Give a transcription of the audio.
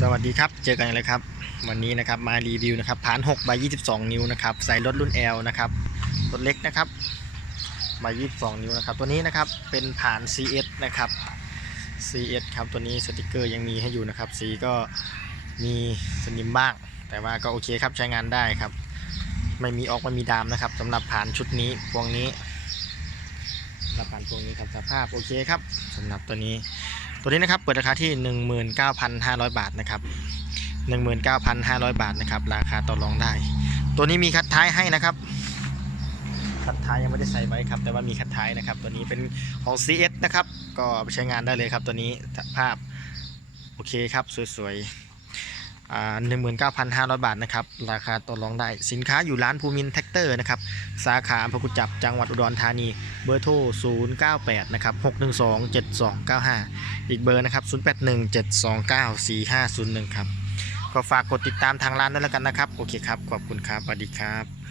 สวัสดีครับ เจอกันอีกแล้วครับ วันนี้นะครับมารีวิวนะครับผ่าน6ใบ22 นิ้วนะครับใส่รถรุ่น L นะครับรถเล็กนะครับใบ22 นิ้วนะครับ ตัวนี้นะครับเป็นผ่าน CS นะครับ CS ครับตัวนี้สติกเกอร์ยังมีให้อยู่นะครับ สีก็มีสนิมบ้าง แต่ว่าก็โอเคครับใช้งานได้ครับ ไม่มีออกไม่มีดามนะครับสำหรับผ่านชุดนี้พวงนี้สำหรับผ่านพวงนี้ครับสภาพโอเคครับสำหรับตัวนี้ ตัวนี้นะครับเปิดราคาที่ 19,500 บาทนะครับ 19,500 บาทนะครับ ราคาต่อรองได้ ตัวนี้มีคัดท้ายให้นะครับคัดท้ายยังไม่ได้ใส่ไว้ครับ แต่ว่ามีคัดท้ายนะครับ ตัวนี้เป็นของ CS นะครับ ก็ไปใช้งานได้เลยครับ ตัวนี้ภาพโอเคครับสวยๆอ่งหมื่นเก้า19,500บาทนะครับ ราคาต่อรองได้ สินค้าอยู่ร้านภูมินแท็กเตอร์นะครับ สาขาอำเภอกุจจับ จังหวัดอุดรธานี เบอร์โทร 098 นะครับ 612 7295 อีกเบอร์นะครับ 081 729 4501 ครับ ก็ฝากกดติดตามทางร้านด้วยแล้วกันนะครับ โอเคครับ ขอบคุณครับ สวัสดีครับ